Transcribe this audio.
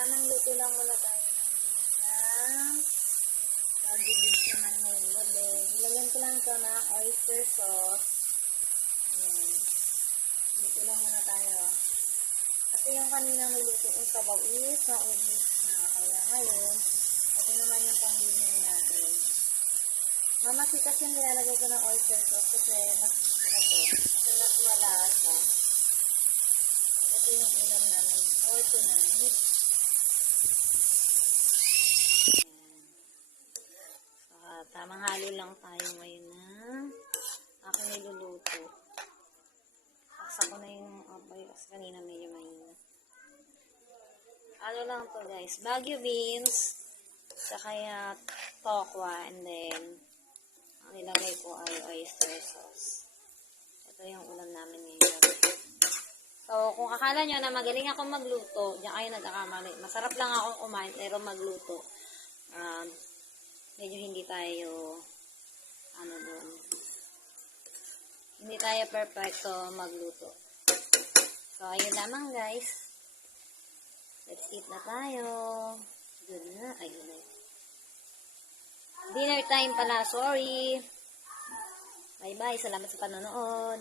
Tamang luto lang muna tayo ng ginsang. Lagi beans naman ngayong gabi. Nilagyan ko lang ito ng oyster sauce. Ayan. Luto lang muna tayo. Kasi yung kanina niluto kong sabaw is naubos na. Kaya ngayon, ito naman yung pang-dinner natin. Mamasikas yung nilalagay ko ng oyster sauce kasi mas kasi mas malasa. Ito yung ulam namin for tonight. Tamang halo lang tayo ngayon na aking niluluto. Saksak ko na yung abay kasi kanina medyo mahina. Halo lang to guys. Baguio beans, saka yung tokwa, and then ang nilagay ko ay oyster sauce. Ito yung ulam namin ngayon. So, kung akala nyo na magaling ako magluto, diyan kayo nagkakamali. Masarap lang ako kumain, pero magluto. Medyo hindi tayo, hindi tayo perfecto magluto. So, ayun lamang guys. Let's eat na tayo. Good na. Ayun na. Dinner time pala. Sorry. Bye-bye. Salamat sa panonood.